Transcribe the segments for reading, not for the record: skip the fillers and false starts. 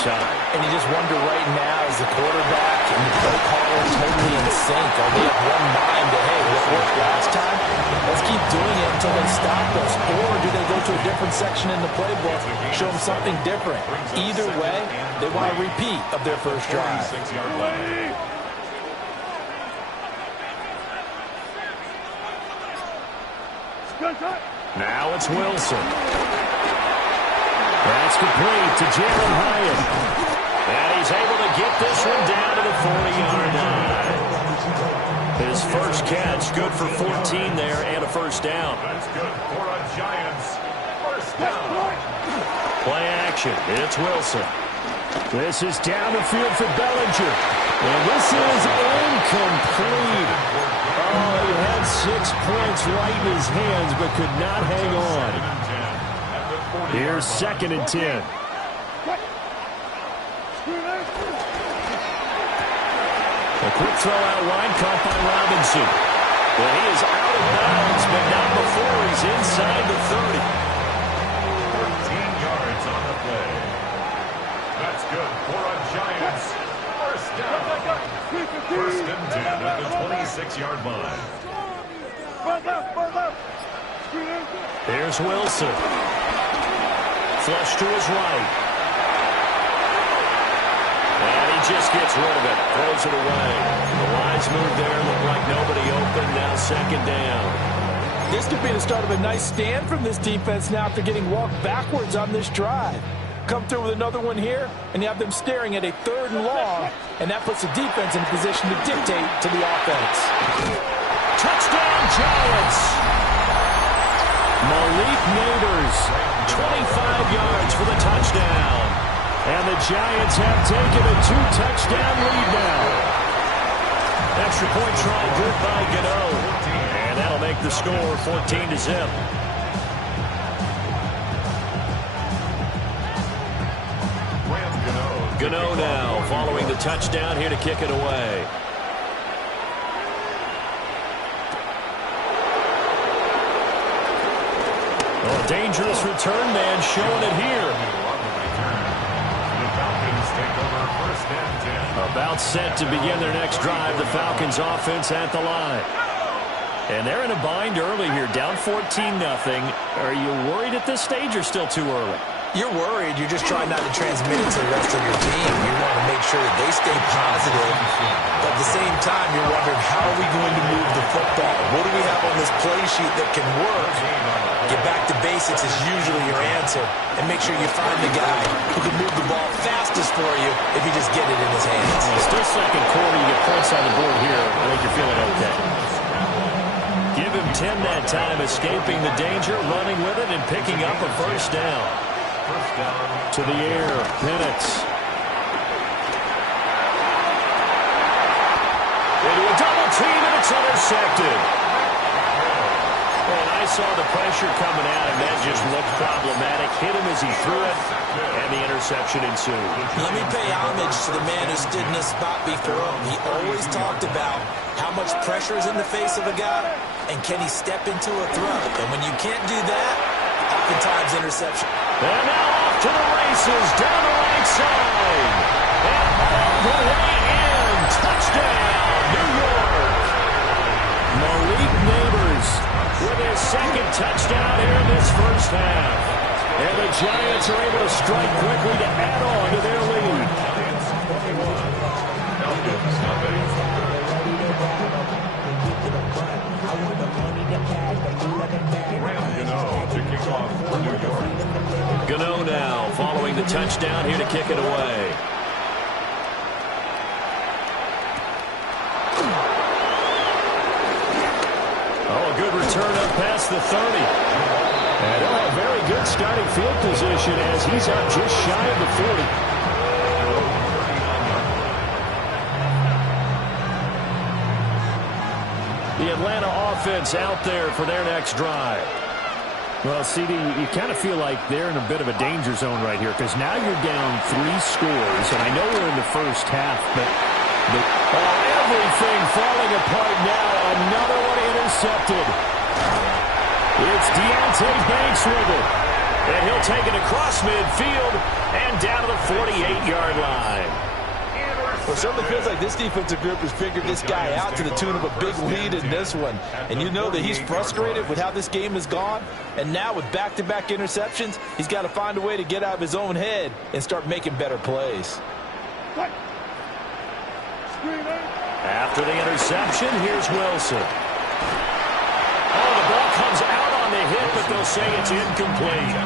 side. And you just wonder right now, is the quarterback and the play caller totally in sync? Are they of one mind that, hey, what worked last time? Let's keep doing it until they stop us. Or do they go to a different section in the playbook, show them something different? Either way, they want a repeat of their first drive. Now it's Wilson. That's complete to Jalen Hyatt. And he's able to get this one down to the 40-yard line. His first catch, good for 14 there and a first down. That's good for a Giants first down. Play action. It's Wilson. This is down the field for Bellinger. And this is incomplete. Oh, he had 6 points right in his hands, but could not hang on. Here's 2nd and 10. A quick throw out wide, caught by Robinson. Well, he is out of bounds, but not before he's inside the 30. 14 yards on the play. That's good for a Giants first down. First and 10 at the 26-yard line. Here's Wilson. Flush to his right. And he just gets rid of it. Throws it away. The wise move there. Looked like nobody open. Now 2nd down. This could be the start of a nice stand from this defense now after getting walked backwards on this drive. Come through with another one here, and you have them staring at a 3rd and long, and that puts the defense in a position to dictate to the offense. Touchdown, Giants! Malik Neighbors, 25 yards for the touchdown. And the Giants have taken a 2-touchdown lead now. Extra point try good by Gano. And that'll make the score 14-0. Gano now following the touchdown here to kick it away. Oh, dangerous return man showing it here. The Falcons take over first and 10. About set to begin their next drive. The Falcons offense at the line. And they're in a bind early here, down 14-0. Are you worried at this stage or still too early? You're worried. You're just trying not to transmit it to the rest of your team. You want to make sure that they stay positive. But at the same time, you're wondering, how are we going to move the football? What do we have on this play sheet that can work? Get back to basics is usually your answer. And make sure you find the guy who can move the ball fastest for you if you just get it in his hands. Well, still 2nd quarter. You get points on the board here. I think you're feeling okay. Give him 10 that time, escaping the danger, running with it, and picking up a first down. First down to the air, Penix. Into a double team, and it's intercepted. And I saw the pressure coming at him. That just looked problematic. Hit him as he threw it, and the interception ensued. Let me pay homage to the man who stood in this spot before him. He always talked about how much pressure is in the face of a guy, and can he step into a throw. And when you can't do that, oftentimes interception. And now off to the races, down the right side. And all the way in. Touchdown, New York. Malik Neighbors with his 2nd touchdown here in this first half. And the Giants are able to strike quickly to add on to their lead. Gano now following the touchdown here to kick it away. Oh, a good return up past the 30. And he'll have very good starting field position as he's up just shy of the 40. The Atlanta offense out there for their next drive. Well, CD, you kind of feel like they're in a bit of a danger zone right here because now you're down 3 scores, and I know we're in the first half, but everything falling apart now. Another one intercepted. It's Deontay Banks with it, and he'll take it across midfield and down to the 48-yard line. Well, it certainly feels like this defensive group has figured this guy out to the tune of a big lead in this one. And you know that he's frustrated with how this game has gone. And now with back-to-back interceptions, he's got to find a way to get out of his own head and start making better plays. After the interception, here's Wilson. Oh, the ball comes out on the hit, but they'll say it's incomplete.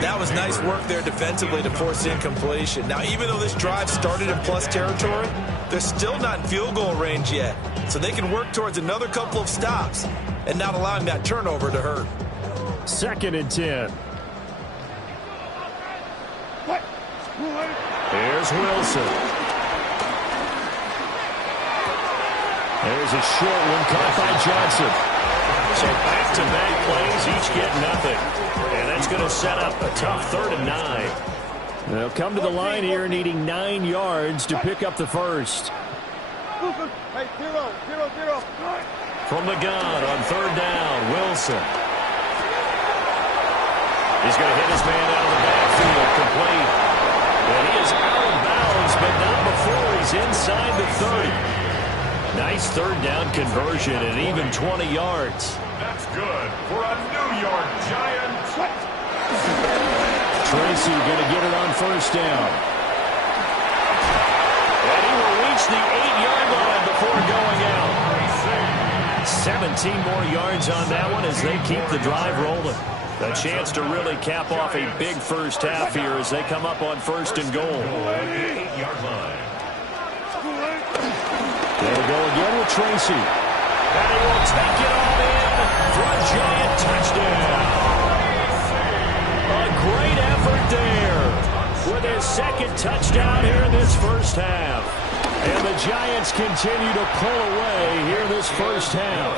That was nice work there defensively to force incompletion. Now, even though this drive started in plus territory, they're still not in field goal range yet. So they can work towards another couple of stops and not allowing that turnover to hurt. 2nd and 10. Here's Wilson. There's a short one caught by Johnson. So back-to-back plays, each get nothing. And that's going to set up a tough 3rd and 9. They'll come to the line here needing 9 yards to pick up the first. Hey, 0. From the gun on 3rd down, Wilson. He's going to hit his man out of the backfield, complete. And he is out of bounds, but not before he's inside the 30. Nice 3rd down conversion and even 20 yards. That's good for a New York Giants. Tracy going to get it on 1st down. And he will reach the 8-yard line before going out. 17 more yards on that one as they keep the drive rolling. A chance to really cap off a big first half here as they come up on 1st and goal. 8-yard line. There we go again with Tracy. And he will take it all in for a Giant touchdown. A great effort there with his 2nd touchdown here in this first half. And the Giants continue to pull away here in this first half.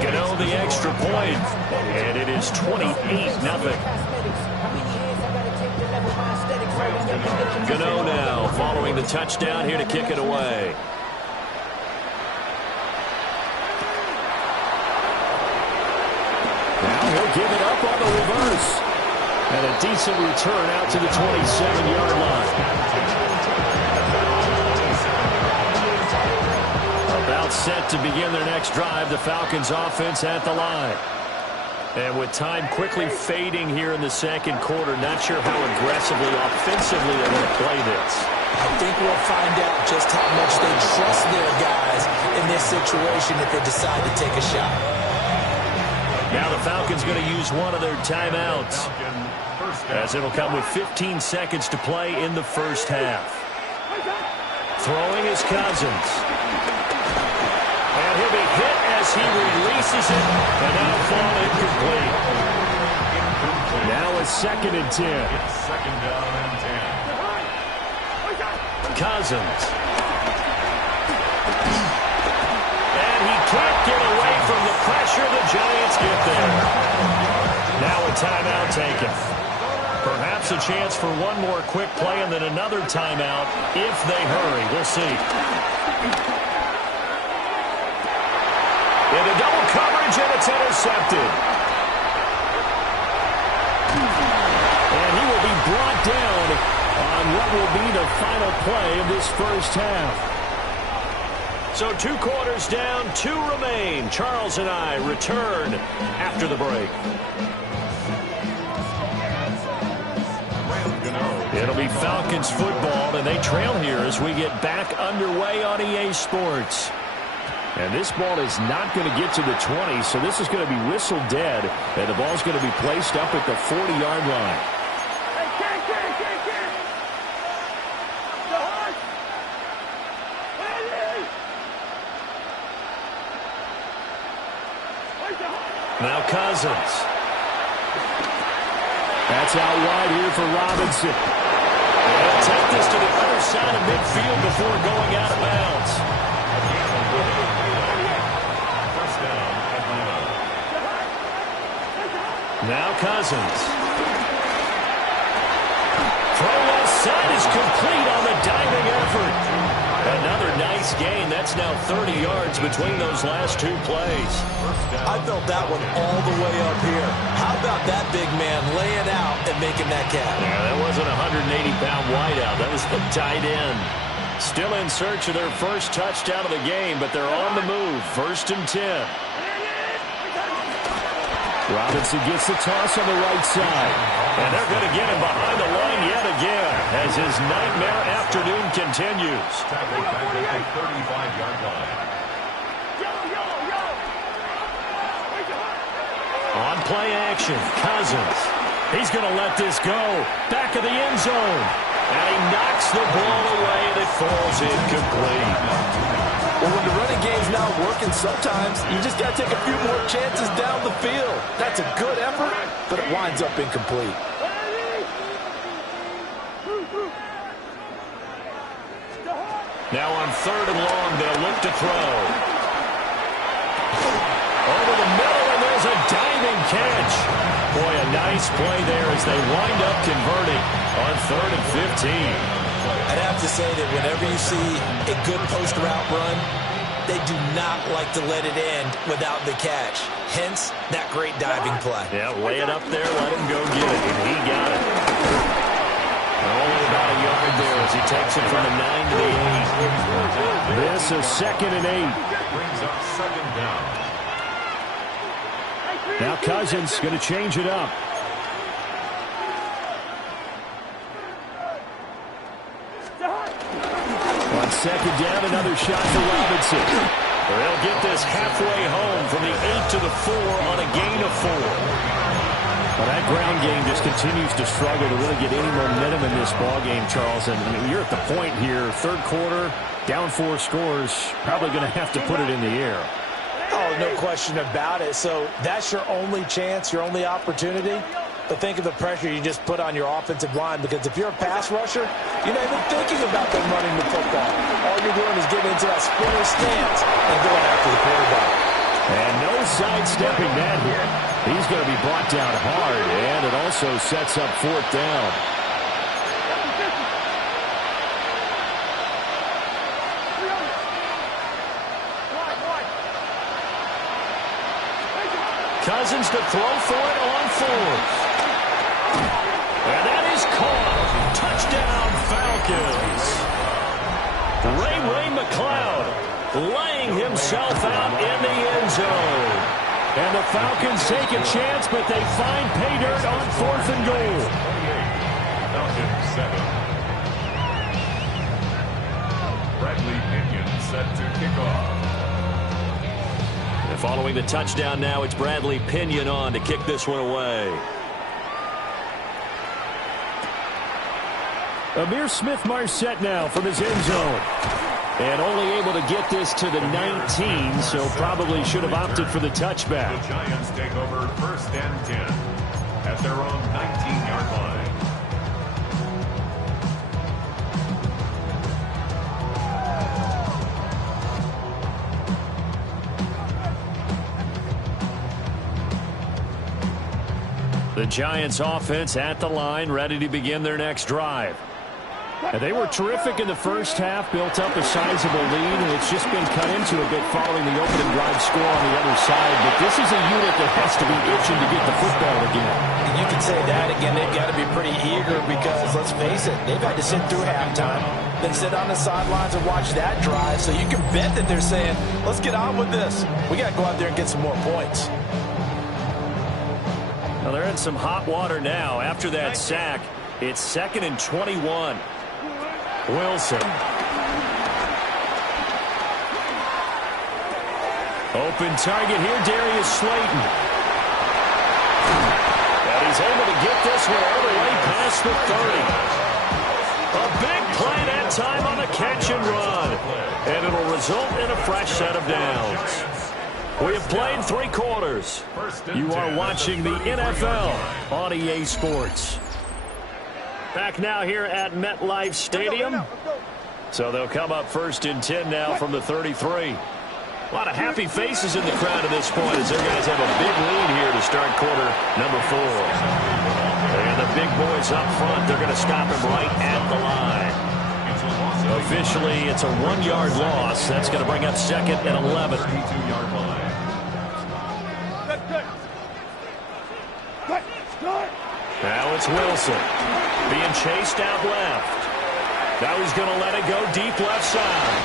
Gano the extra point, and it is 28-0. Gano now following the touchdown here to kick it away. Now he'll give it up on the reverse. And a decent return out to the 27-yard line. About set to begin their next drive, the Falcons offense at the line. And with time quickly fading here in the 2nd quarter, not sure how aggressively, offensively they're going to play this. I think we'll find out just how much they trust their guys in this situation if they decide to take a shot. Now the Falcons going to use one of their timeouts, as it'll come with 15 seconds to play in the first half. Throwing is Cousins. And he'll be hit as he releases it, and that'll fall incomplete. Now it's 2nd and 10. It's 2nd down and 10. Cousins. And he can't get away from the pressure. The Giants get there. Now a timeout taken. Perhaps a chance for one more quick play and then another timeout if they hurry. We'll see. Into double coverage, and it's intercepted. And he will be brought down on what will be the final play of this first half. So 2 quarters down, 2 remain. Charles and I return after the break. It'll be Falcons football, and they trail here as we get back underway on EA Sports. And this ball is not going to get to the 20, so this is going to be whistled dead, and the ball's going to be placed up at the 40-yard line. Now Cousins. That's out wide here for Robinson. They'll take this to the other side of midfield before going out of bounds. Now Cousins. Throw left side is complete on the diving effort. Another nice gain. That's now 30 yards between those last 2 plays. I felt that one all the way up here. How about that big man laying out and making that catch? Yeah, that wasn't 100 280-pound wideout. That was the tight end. Still in search of their first touchdown of the game, but they're on the move. 1st and 10. Robinson gets the toss on the right side. And they're going to get him behind the line yet again as his nightmare afternoon continues. Tackled back at the 35-yard line. On play action, Cousins. He's going to let this go. Back of the end zone. And he knocks the ball away, and it falls incomplete. Well, when the running game's not working, sometimes you just got to take a few more chances down the field. That's a good effort, but it winds up incomplete. Now on 3rd and long, they'll look to throw. Over the middle, and there's a diving catch. Boy, a nice play there as they wind up converting on 3rd and 15. I'd have to say that whenever you see a good post route run, they do not like to let it end without the catch. Hence, that great diving play. Yeah, lay it up there, let him go get it, and he got it. Only about a yard there as he takes it from the 9 to the 8. This is 2nd and 8. Brings up 2nd down. Now Cousins going to change it up. On 2nd down, another shot for Robinson. They'll get this halfway home from the 8 to the 4 on a gain of 4. Well, that ground game just continues to struggle to really get any momentum in this ball game, Charles. And I mean, you're at the point here, 3rd quarter, down 4 scores, probably going to have to put it in the air. Oh, no question about it. So that's your only chance, your only opportunity. But think of the pressure you just put on your offensive line, because if you're a pass rusher, you're not even thinking about them running the football. All you're doing is getting into that splinter stance and going after the quarterback. And no sidestepping that here. He's going to be brought down hard, and it also sets up 4th down. Cousins to throw for it on 4th. And that is caught. Touchdown, Falcons. Ray McLeod laying himself out in the end zone. And the Falcons take a chance, but they find pay dirt on 4th and goal. 28, Falcons 7. Bradley Pinion set to kick off. And following the touchdown now, it's Bradley Pinion on to kick this one away. Amir Smith-Marset now from his end zone. And only able to get this to the 19, so probably should have opted for the touchback. The Giants take over 1st and 10 at their own 19-yard line. The Giants offense at the line, ready to begin their next drive. And they were terrific in the first half, built up a sizable lead, and it's just been cut into a bit following the opening drive score on the other side. But this is a unit that has to be itching to get the football again. You can say that again. They've got to be pretty eager because, let's face it, they've had to sit through halftime, then sit on the sidelines and watch that drive. So you can bet that they're saying, let's get on with this. We got to go out there and get some more points. Well, they're in some hot water now. After that sack, it's 2nd and 21. Wilson. Open target here, Darius Slayton. And he's able to get this one all the way past the 30. A big play that time on the catch and run. And it'll result in a fresh set of downs. We have played 3 quarters. You are watching the NFL on EA Sports. Back now here at MetLife Stadium. So they'll come up 1st and 10 now from the 33. A lot of happy faces in the crowd at this point as their guys have a big lead here to start quarter number 4. And the big boys up front, they're going to stop him right at the line. Officially, it's a 1-yard loss. That's going to bring up 2nd and 11. 32-yard line. Now it's it's Wilson. Being chased out left. Now he's going to let it go deep left side.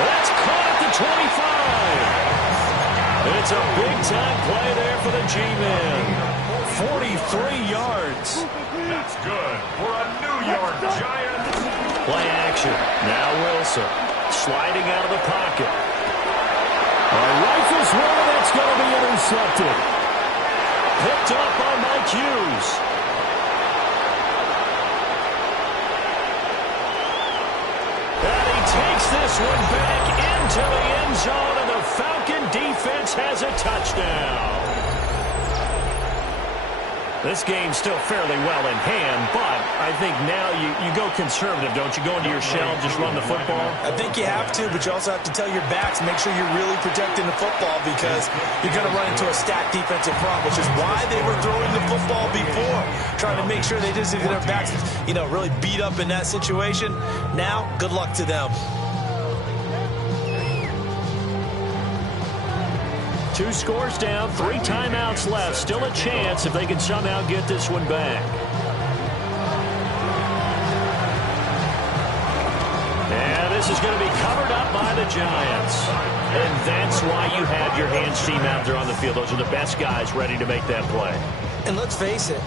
That's caught at the 25. It's a big-time play there for the G-men. 43 yards. That's good for a New York Giants. Play action. Now Wilson sliding out of the pocket. Rifles one, that's going to be intercepted. Picked up by Mike Hughes. And he takes this one back into the end zone, and the Falcon defense has a touchdown. This game's still fairly well in hand, but I think now you go conservative, don't you? Go into your shell, just run the football? I think you have to, but you also have to tell your backs, make sure you're really protecting the football because you're going to run into a stacked defensive front, which is why they were throwing the football before, trying to make sure they just get their backs, really beat up in that situation. Now, good luck to them. 2 scores down, 3 timeouts left. Still a chance if they can somehow get this one back. And this is going to be covered up by the Giants. And that's why you have your hands team out there on the field. Those are the best guys ready to make that play. And let's face it,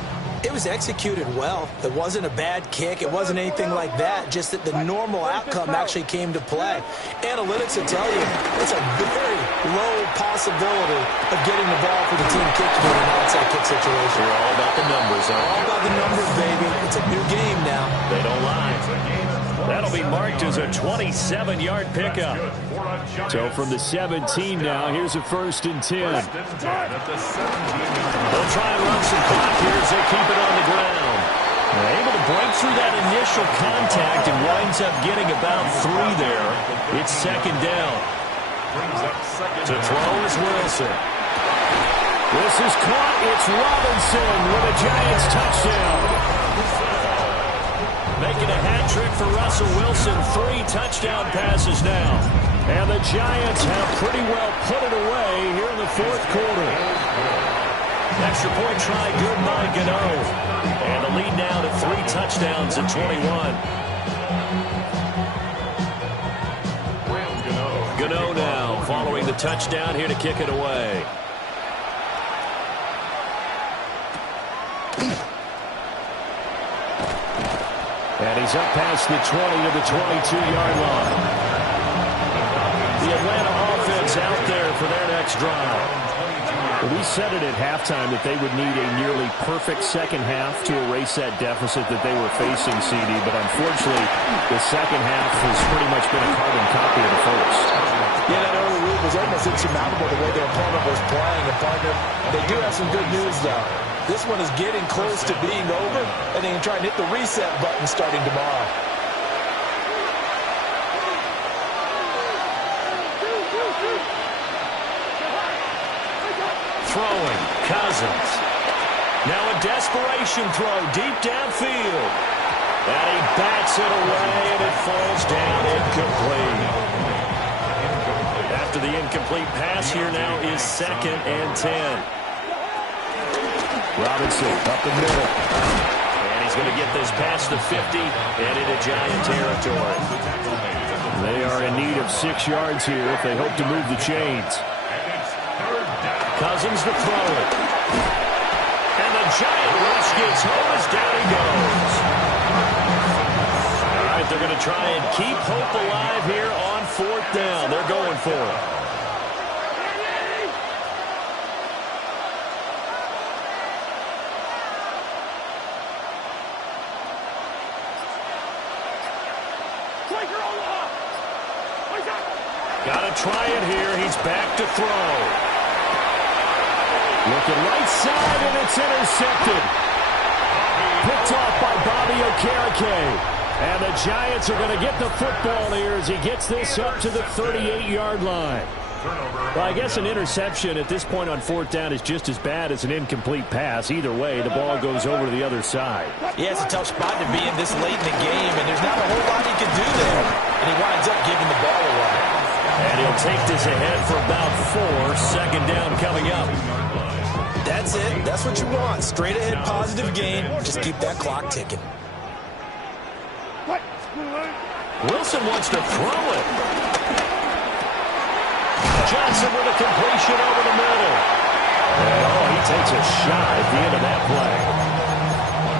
it was executed well. It wasn't a bad kick. It wasn't anything like that. Just that the normal outcome actually came to play. Analytics will tell you it's a very low possibility of getting the ball for the team kicking in an outside kick situation. You're all about the numbers, huh? All about the numbers, baby. It's a new game now. They don't lie. That'll be marked as a 27-yard pickup. So from the 17 now, here's a 1st and 10. They'll try and run some clock here as they keep it on the ground. They're able to break through that initial contact and winds up getting about 3 there. It's 2nd down. To throw is Wilson. This is caught. It's Robinson with a Giants touchdown. Making a hat trick for Russell Wilson. 3 touchdown passes now. And the Giants have pretty well put it away here in the 4th quarter. Extra point try good by Gano. And the lead now to 3 touchdowns at 21. Gano now following the touchdown here to kick it away. And he's up past the 20 to the 22-yard line. The Atlanta offense out there for their next drive. We said it at halftime that they would need a nearly perfect second half to erase that deficit that they were facing, CD. But unfortunately, the second half has pretty much been a carbon copy of the first. Yeah, that early lead was almost insurmountable the way their opponent was playing. And partner, they do have some good news, though. This one is getting close to being over, and they can try and hit the reset button starting tomorrow. Throwing, Cousins. Now a desperation throw deep downfield. And he bats it away, and it falls down incomplete. After the incomplete pass, here now is 2nd and 10. Robinson up the middle. And he's going to get this past the 50 and into Giant territory. They are in need of 6 yards here if they hope to move the chains. Cousins to throw it. And the Giant rush gets home as down he goes. All right, they're going to try and keep hope alive here on 4th down. They're going for it. Got to try it here. He's back to throw. Looking right side, and it's intercepted. Picked off by Bobby Okereke. And the Giants are going to get the football here as he gets this up to the 38-yard line. Well, I guess an interception at this point on 4th down is just as bad as an incomplete pass. Either way, the ball goes over to the other side. Yeah, it's a tough spot to be in this late in the game, and there's not a whole lot he can do there. And he winds up giving the ball away. And he'll take this ahead for about 4. 2nd down coming up. That's That's it. That's what you want. Straight ahead positive gain. Just keep that clock ticking. Wilson wants to throw it. Johnson with a completion over the middle. And he takes a shot at the end of that play.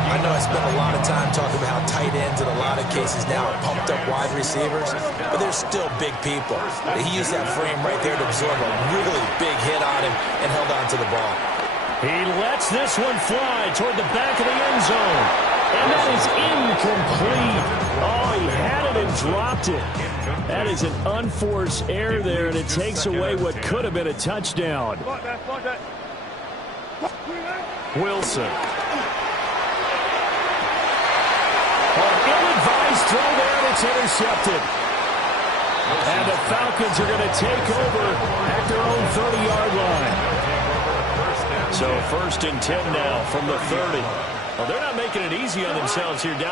I know I spent a lot of time talking about how tight ends in a lot of cases now are pumped up wide receivers, but they're still big people. He used that frame right there to absorb a really big hit on him and held on to the ball. He lets this one fly toward the back of the end zone. And that is incomplete. Oh, he had it and dropped it. That is an unforced error there, and it takes away what could have been a touchdown. Wilson. An ill-advised throw there, and it's intercepted. And the Falcons are going to take over at their own 30-yard line. So 1st and 10 now from the 30. Well, they're not making it easy on themselves here down the